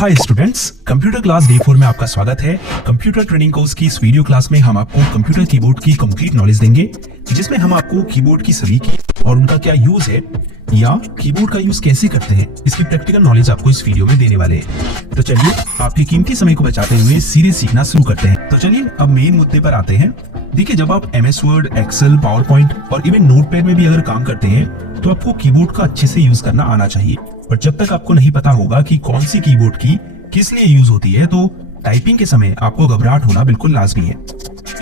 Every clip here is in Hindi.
Hi students, computer class day 4 में आपका स्वागत है। कंप्यूटर ट्रेनिंग कोर्स की इस वीडियो क्लास में हम आपको कंप्यूटर कीबोर्ड की कंप्लीट नॉलेज देंगे, जिसमें हम आपको कीबोर्ड की सभी की और उनका क्या यूज है या कीबोर्ड का यूज कैसे करते हैं, इसकी प्रैक्टिकल नॉलेज आपको इस वीडियो में देने वाले हैं। तो चलिए आपके कीमती समय को बचाते हुए सीधे सीखना शुरू करते हैं। तो चलिए अब मेन मुद्दे पर आते हैं। देखिए, जब आप MS Word, Excel, PowerPoint और इवन नोटपैड में भी अगर काम करते हैं तो आपको कीबोर्ड का अच्छे से यूज करना आना चाहिए। और जब तक आपको नहीं पता होगा कि कौन सी कीबोर्ड की किस लिए यूज होती है, तो टाइपिंग के समय आपको घबराहट होना बिल्कुल लाजमी है।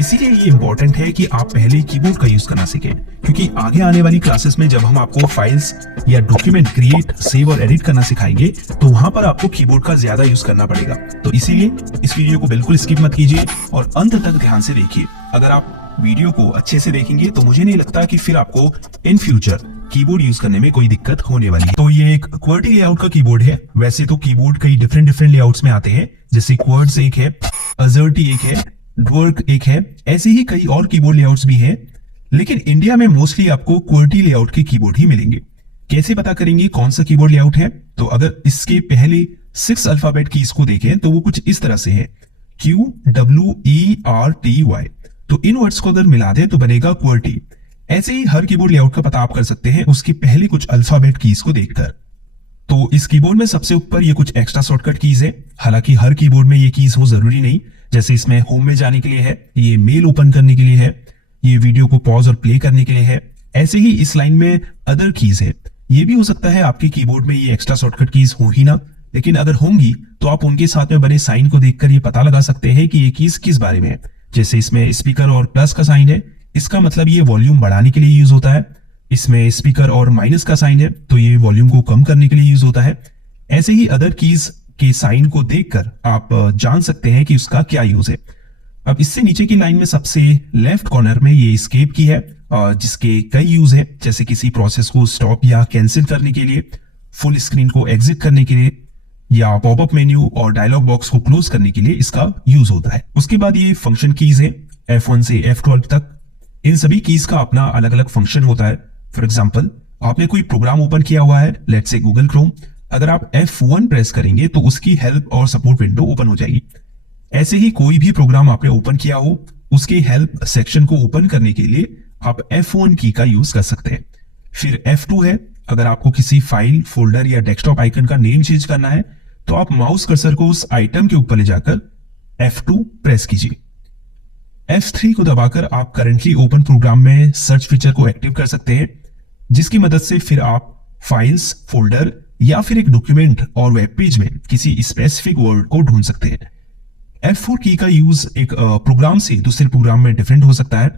इसीलिए ये इंपॉर्टेंट है कि आप पहले कीबोर्ड का यूज करना सीखें, क्योंकि आगे आने वाली क्लासेस में जब हम आपको फाइल्स या डॉक्यूमेंट क्रिएट, सेव और एडिट करना सिखाएंगे तो वहां पर आपको कीबोर्ड का ज्यादा यूज करना पड़ेगा। तो इसीलिए इस वीडियो को बिल्कुल स्किप मत कीजिए और अंत तक ध्यान से देखिए। अगर आप वीडियो को अच्छे से देखेंगे तो मुझे नहीं लगता कि फिर आपको इन फ्यूचर कीबोर्ड यूज करने में कोई दिक्कत होने वाली है। तो ये एक QWERTY लेआउट का कीबोर्ड है। वैसे तो कीबोर्ड कई डिफरेंट लेआउट्स में आते हैं, जैसे QWERTZ एक है, AZERTY एक है, DWORD एक है, ऐसे ही कई और कीबोर्ड लेआउट्स भी हैं। लेकिन इंडिया में मोस्टली आपको QWERTY लेआउट के कीबोर्ड ही मिलेंगे। कैसे पता करेंगे कौन सा कीबोर्ड लेआउट है? तो अगर इसके पहले 6 अल्फाबेट कीज को देखें तो वो कुछ इस तरह से है, QWERTY। तो इन वर्ड्स को अगर मिला दे तो बनेगा QWERTY। ऐसे ही हर कीबोर्ड लेआउट का पता आप कर सकते हैं उसकी पहले कुछ अल्फाबेट कीज को देखकर। तो इस कीबोर्ड में सबसे ऊपर ये कुछ एक्स्ट्रा शॉर्टकट कीज है। हालांकि हर कीबोर्ड में ये कीज हो जरूरी नहीं। जैसे इसमें होम में जाने के लिए है, ये मेल ओपन करने के लिए है, ये वीडियो को पॉज और प्ले करने के लिए है। ऐसे ही इस लाइन में अदर कीज है। ये भी हो सकता है आपके कीबोर्ड में ये एक्स्ट्रा शॉर्टकट कीज हो ही ना, लेकिन अगर होंगी तो आप उनके साथ में बने साइन को देखकर ये पता लगा सकते हैं कि ये कीज किस बारे में है। जैसे इसमें स्पीकर और प्लस का साइन है, इसका मतलब ये वॉल्यूम बढ़ाने के लिए यूज होता है। इसमें स्पीकर और माइनस का साइन है, तो ये वॉल्यूम को कम करने के लिए यूज होता है। ऐसे ही अदर कीज के साइन को देखकर आप जान सकते हैं कि उसका क्या यूज है। अब इससे नीचे की लाइन में सबसे लेफ्ट कॉर्नर में ये एस्केप की है, जिसके कई यूज है, जैसे किसी प्रोसेस को स्टॉप या कैंसिल करने के लिए, फुल स्क्रीन को एग्जिट करने के लिए, या पॉपअप मेन्यू और डायलॉग बॉक्स को क्लोज करने के लिए इसका यूज होता है। उसके बाद ये फंक्शन कीज है, F1 से F12 तक। इन सभी कीज का अपना अलग अलग फंक्शन होता है। फॉर एग्जाम्पल, आपने कोई प्रोग्राम ओपन किया हुआ है, लेट्स से गूगल क्रोम। अगर आप F1 प्रेस करेंगे तो उसकी हेल्प और सपोर्ट विंडो ओपन हो जाएगी। ऐसे ही कोई भी प्रोग्राम आपने ओपन किया हो, उसके हेल्प सेक्शन को ओपन करने के लिए आप F1 की का यूज कर सकते हैं। फिर F2 है, अगर आपको किसी फाइल, फोल्डर या डेस्कटॉप आइकन का नेम चेंज करना है तो आप माउस कर्सर को उस आइटम के ऊपर ले जाकर F2 प्रेस कीजिए। F3 को दबाकर आप करंटली ओपन प्रोग्राम में सर्च फीचर को एक्टिव कर सकते हैं, जिसकी मदद से फिर आप फाइल्स, फोल्डर या फिर एक डॉक्यूमेंट और वेब पेज में किसी स्पेसिफिक वर्ड को ढूंढ सकते हैं। F4 की का यूज एक प्रोग्राम से दूसरे प्रोग्राम में डिफरेंट हो सकता है।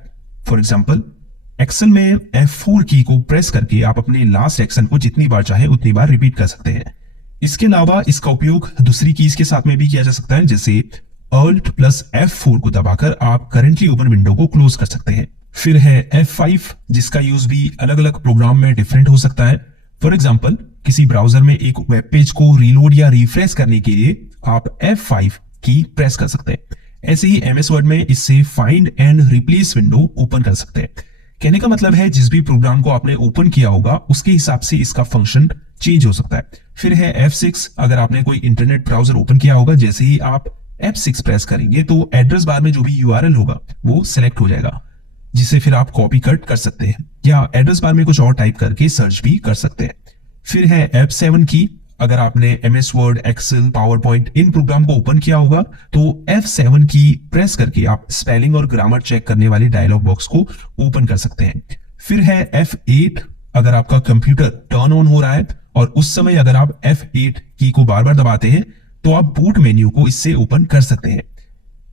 फॉर एग्जाम्पल, एक्सेल में F4 की को प्रेस करके आप अपने लास्ट एक्शन को जितनी बार चाहे उतनी बार रिपीट कर सकते हैं। इसके अलावा इसका उपयोग दूसरी कीज के साथ में भी किया जा सकता है, जैसे Alt प्लस F4 को दबाकर आप करंटली ओपन विंडो को क्लोज कर सकते हैं। फिर है F5, जिसका यूज भी अलग अलग प्रोग्राम में डिफरेंट हो सकता है। फॉर एग्जाम्पल, किसी ब्राउजर में एक वेब पेज को रीलोड या रिफ्रेश करने के लिए आप F5 की प्रेस कर सकते हैं। ऐसे ही MS वर्ड में इससे find and replace window open कर सकते हैं। कहने का मतलब है जिस भी प्रोग्राम को आपने ओपन किया होगा उसके हिसाब से इसका फंक्शन चेंज हो सकता है। फिर है F6, अगर आपने कोई इंटरनेट ब्राउजर ओपन किया होगा, जैसे ही आप F6 प्रेस करेंगे तो एड्रेस बार में जो भी URL होगा वो सिलेक्ट हो जाएगा, जिसे फिर आप कॉपी कट कर सकते हैं या एड्रेस बार में कुछ और टाइप करके सर्च भी कर सकते हैं। फिर है F7 की, अगर आपने MS Word, Excel, PowerPoint इन प्रोग्राम को ओपन किया होगा तो F7 की प्रेस करके आप स्पेलिंग और ग्रामर चेक करने वाले डायलॉग बॉक्स को ओपन कर सकते हैं। फिर है F8, अगर आपका कंप्यूटर टर्न ऑन हो रहा है और उस समय अगर आप F8 की को बार बार दबाते हैं तो आप बूट मेन्यू को इससे ओपन कर सकते हैं।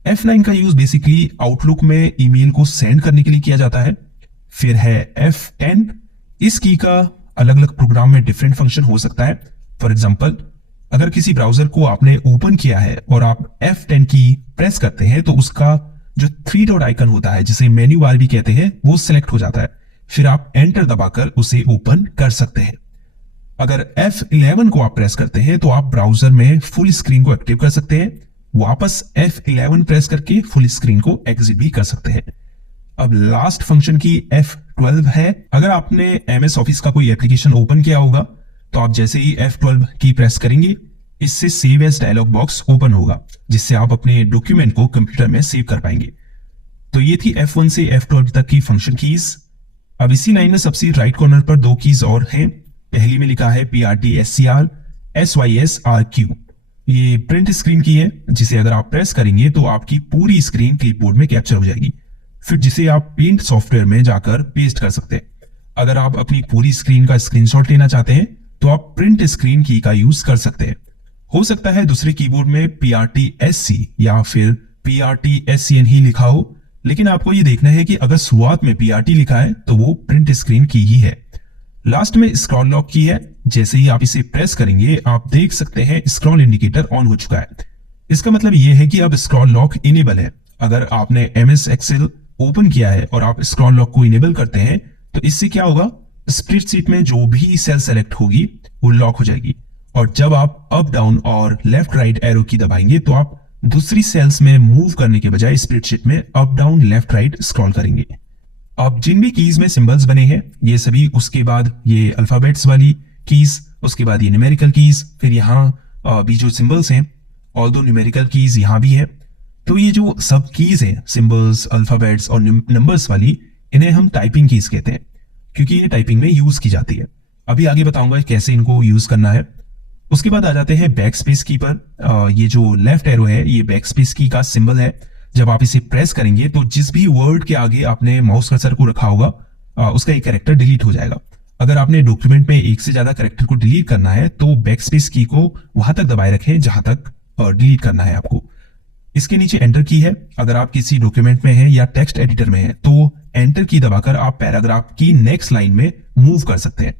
F9 का यूज बेसिकली आउटलुक में ईमेल को सेंड करने के लिए किया जाता है। फिर है F10, इस की का अलग अलग प्रोग्राम में डिफरेंट फंक्शन हो सकता है। फॉर एग्जाम्पल, अगर किसी ब्राउजर को आपने ओपन किया है और आप F10 की प्रेस करते हैं तो उसका जो 3 डॉट आइकन होता है, जिसे मेन्यू बार भी कहते हैं, वो सिलेक्ट हो जाता है। फिर आप एंटर दबाकर उसे ओपन कर सकते हैं। अगर F11 को आप प्रेस करते हैं तो आप ब्राउजर में फुल स्क्रीन को एक्टिव कर सकते हैं। वापस F11 प्रेस करके फुल स्क्रीन को एग्जिट भी कर सकते हैं। अब लास्ट फंक्शन की F12 है। अगर आपने MS ऑफिस का कोई एप्लीकेशन ओपन किया होगा तो आप जैसे ही F12 की प्रेस करेंगे इससे save as dialog box open होगा, जिससे आप अपने डॉक्यूमेंट को कंप्यूटर में सेव कर पाएंगे। तो ये थी F1 से F12 तक की फंक्शन कीज। अब इसी लाइन में सबसे राइट कॉर्नर पर दो कीज और हैं। पहली में लिखा है PRTSCR SYSRQ। ये प्रिंट स्क्रीन की है, जिसे अगर आप प्रेस करेंगे तो आपकी पूरी स्क्रीन क्लिपबोर्ड में कैप्चर हो जाएगी, फिर जिसे आप पेंट सॉफ्टवेयर में जाकर पेस्ट कर सकते हैं। अगर आप अपनी पूरी स्क्रीन का स्क्रीनशॉट लेना चाहते हैं तो आप प्रिंट स्क्रीन की का यूज कर सकते हैं। हो सकता है दूसरे कीबोर्ड में PRTSC या फिर PRTSCN ही लिखा हो, लेकिन आपको ये देखना है कि अगर शुरुआत में PRT लिखा है तो वो प्रिंट स्क्रीन की ही है। लास्ट में स्क्रॉल लॉक की है। जैसे ही आप इसे प्रेस करेंगे आप देख सकते हैं स्क्रॉल इंडिकेटर ऑन हो चुका है। इसका मतलब ये है कि अब स्क्रॉल लॉक इनेबल है। अगर आपने MS Excel ओपन किया है और आप स्क्रॉल लॉक को इनेबल करते हैं तो इससे क्या होगा, स्प्रेडशीट में जो भी सेल सेलेक्ट होगी वो लॉक हो जाएगी, और जब आप अप डाउन और लेफ्ट राइट एरो की दबाएंगे तो आप दूसरी सेल्स में मूव करने के बजाय स्प्रेडशीट में up down left right scroll करेंगे। अब जिन भी कीज में सिंबल्स बने हैं ये सभी, उसके बाद ये अल्फाबेट्स वाली कीज, उसके बाद ये न्यूमेरिकल कीज, फिर यहाँ भी जो सिंबल्स हैं ऑल दो न्यूमेरिकल कीज यहाँ भी है। तो ये जो सब कीज हैं, सिंबल्स, अल्फाबेट्स और नंबर्स वाली, इन्हें हम टाइपिंग कीज कहते हैं, क्योंकि ये टाइपिंग में यूज की जाती है। अभी आगे बताऊंगा कैसे इनको यूज करना है। उसके बाद आ जाते हैं बैक स्पेस की पर। ये जो लेफ्ट एरो है ये बैक स्पेस की का सिंबल है। जब आप इसे प्रेस करेंगे तो जिस भी वर्ड के आगे आपने माउस कर्सर को रखा होगा उसका एक कैरेक्टर डिलीट हो जाएगा। अगर आपने डॉक्यूमेंट में एक से ज्यादा कैरेक्टर को डिलीट करना है तो बैक स्पेस की को वहां तक दबाए रखें जहां तक डिलीट करना है आपको। इसके नीचे एंटर की है। अगर आप किसी डॉक्यूमेंट में हैं या टेक्स्ट एडिटर में हैं तो एंटर की दबाकर आप पैराग्राफ की नेक्स्ट लाइन में मूव कर सकते हैं।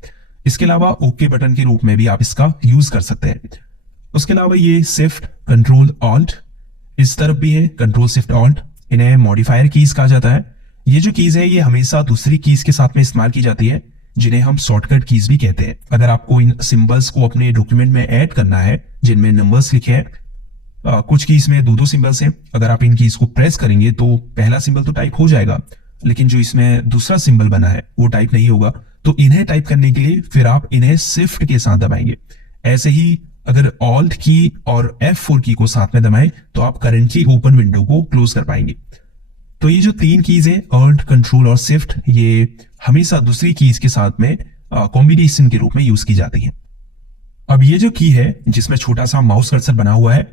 इसके अलावा ओके बटन के रूप में भी आप इसका यूज कर सकते हैं। उसके अलावा ये शिफ्ट कंट्रोल ऑल्ट, इस तरफ भी है कंट्रोल शिफ्ट ऑल्ट। इन्हें मॉडिफायर कीज कहा जाता है। ये जो कीज है ये हमेशा दूसरी कीज के साथ में इस्तेमाल की जाती है, जिन्हें हम शॉर्टकट कीज भी कहते हैं। अगर आपको इन सिंबल्स को अपने डॉक्यूमेंट में ऐड करना है जिनमें नंबर्स लिखे हैं, कुछ कीज में दो सिंबल्स हैं, अगर आप इन कीज को प्रेस करेंगे तो पहला सिंबल तो टाइप हो जाएगा, लेकिन जो इसमें दूसरा सिंबल बना है वो टाइप नहीं होगा। तो इन्हें टाइप करने के लिए फिर आप इन्हें शिफ्ट के साथ दबाएंगे। ऐसे ही अगर ऑल्ट की और F4 की को साथ में दबाएं तो आप करेंटली ओपन विंडो को क्लोज कर पाएंगे। तो ये जो तीन कीज है ऑल्ट, कंट्रोल और शिफ्ट, ये हमेशा दूसरी कीज के साथ में कॉम्बिनेशन के रूप में यूज की जाती है। अब ये जो की है जिसमें छोटा सा माउस कर्सर बना हुआ है,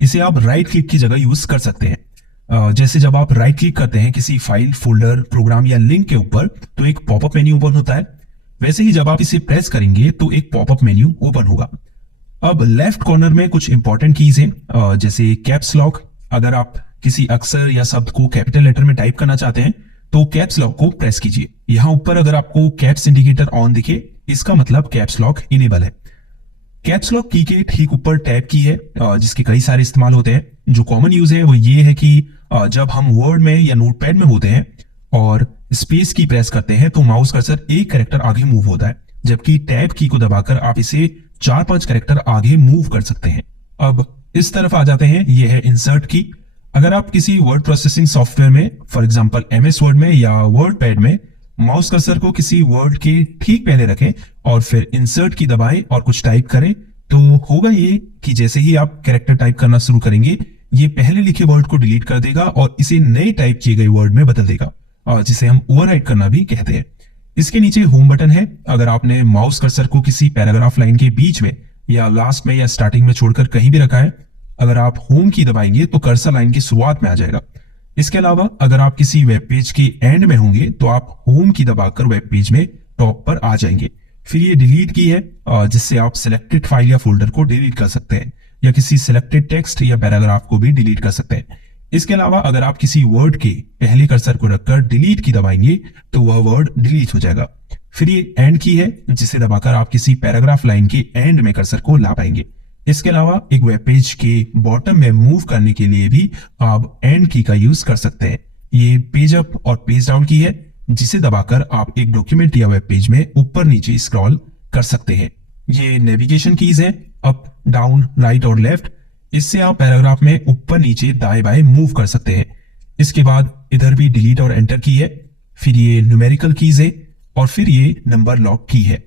इसे आप राइट क्लिक की जगह यूज कर सकते हैं। जैसे जब आप राइट क्लिक करते हैं किसी फाइल, फोल्डर, प्रोग्राम या लिंक के ऊपर तो एक पॉपअप मेन्यू ओपन होता है, वैसे ही जब आप इसे प्रेस करेंगे तो एक पॉपअप मेन्यू ओपन होगा। अब लेफ्ट कॉर्नर में कुछ इंपॉर्टेंट कीज हैं, जैसे कैप्स लॉक। अगर आप किसी अक्षर या शब्द को कैपिटल लेटर में टाइप करना चाहते हैं तो कैप्स लॉक को प्रेस कीजिए। यहां ऊपर अगर आपको कैप्स इंडिकेटर ऑन दिखे इसका मतलब कैप्स लॉक इनेबल है। कैप्स लॉक की के ठीक ऊपर टैब की है, जिसके कई सारे इस्तेमाल होते हैं। जो कॉमन यूज है वो ये है कि जब हम वर्ड में या नोटपैड में होते हैं और स्पेस की प्रेस करते हैं तो माउस कर्सर एक कैरेक्टर आगे मूव होता है, जबकि टैब की को दबाकर आप इसे 4-5 कैरेक्टर आगे मूव कर सकते हैं। अब इस तरफ आ जाते हैं, ये है इंसर्ट की। अगर आप किसी वर्ड प्रोसेसिंग सॉफ्टवेयर में, फॉर एग्जांपल MS वर्ड में या वर्ड पैड में, माउस कर्सर को किसी वर्ड के ठीक पहले रखें और फिर इंसर्ट की दबाएं और कुछ टाइप करें तो होगा ये कि जैसे ही आप कैरेक्टर टाइप करना शुरू करेंगे ये पहले लिखे वर्ड को डिलीट कर देगा और इसे नए टाइप किए गए वर्ड में बदल देगा, जिसे हम ओवरराइट करना भी कहते हैं। इसके नीचे होम बटन है। अगर आपने माउस कर्सर को किसी पैराग्राफ लाइन के बीच में या लास्ट में या स्टार्टिंग में छोड़कर कहीं भी रखा है, अगर आप होम की दबाएंगे तो कर्सर लाइन की शुरुआत में आ जाएगा। इसके अलावा अगर आप किसी वेब पेज के एंड में होंगे तो आप होम की दबाकर वेब पेज में टॉप पर आ जाएंगे। फिर ये डिलीट की है, जिससे आप सिलेक्टेड फाइल या फोल्डर को डिलीट कर सकते हैं या किसी सिलेक्टेड टेक्स्ट या पैराग्राफ को भी डिलीट कर सकते हैं। इसके अलावा अगर आप किसी वर्ड के पहले कर्सर को रखकर डिलीट की दबाएंगे तो वह वर्ड डिलीट हो जाएगा। फिर ये एंड की है, जिसे दबाकर आप किसी पैराग्राफ लाइन के एंड में कर्सर को ला पाएंगे। इसके अलावा एक वेब पेज के बॉटम में मूव करने के लिए भी आप एंड की का यूज कर सकते हैं। ये पेज अप और पेज डाउन की है, जिसे दबाकर आप एक डॉक्यूमेंट या वेब पेज में ऊपर नीचे स्क्रॉल कर सकते हैं। ये नेविगेशन कीज है, अप, डाउन, राइट और लेफ्ट। इससे आप पैराग्राफ में ऊपर नीचे दाएं बाएं मूव कर सकते हैं। इसके बाद इधर भी डिलीट और एंटर की है। फिर ये न्यूमेरिकल कीज है और फिर ये नंबर लॉक की है।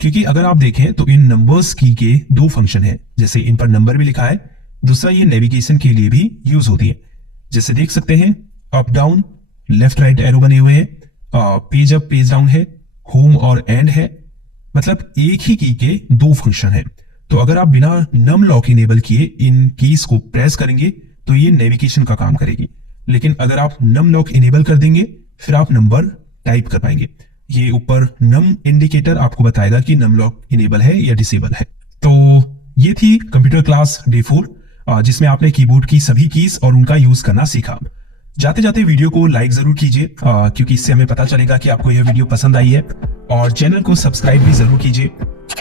क्योंकि अगर आप देखें तो इन नंबर्स की के दो फंक्शन है, जैसे इन पर नंबर भी लिखा है, दूसरा ये नेविगेशन के लिए भी यूज होती है। जैसे देख सकते हैं up down, left right arrow बने हुए हैं, पेज अप पेज डाउन है, होम और एंड है, मतलब एक ही की के दो फंक्शन है। तो अगर आप बिना नम लॉक इनेबल किए इन कीज को प्रेस करेंगे तो ये नेविगेशन का काम करेगी, लेकिन अगर आप नम लॉक इनेबल कर देंगे फिर आप नंबर टाइप कर पाएंगे। ये ऊपर नम इंडिकेटर आपको बताएगा कि नम लॉक इनेबल है या डिसेबल है। तो ये थी कंप्यूटर क्लास डे 4, जिसमें आपने कीबोर्ड की सभी कीज और उनका यूज करना सीखा। जाते जाते वीडियो को लाइक जरूर कीजिए, क्योंकि इससे हमें पता चलेगा कि आपको यह वीडियो पसंद आई है, और चैनल को सब्सक्राइब भी जरूर कीजिए।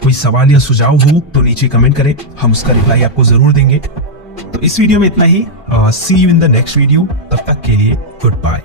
कोई सवाल या सुझाव हो तो नीचे कमेंट करें, हम उसका रिप्लाई आपको जरूर देंगे। तो इस वीडियो में इतना ही। See you in the next video, तब तक के लिए गुड बाय।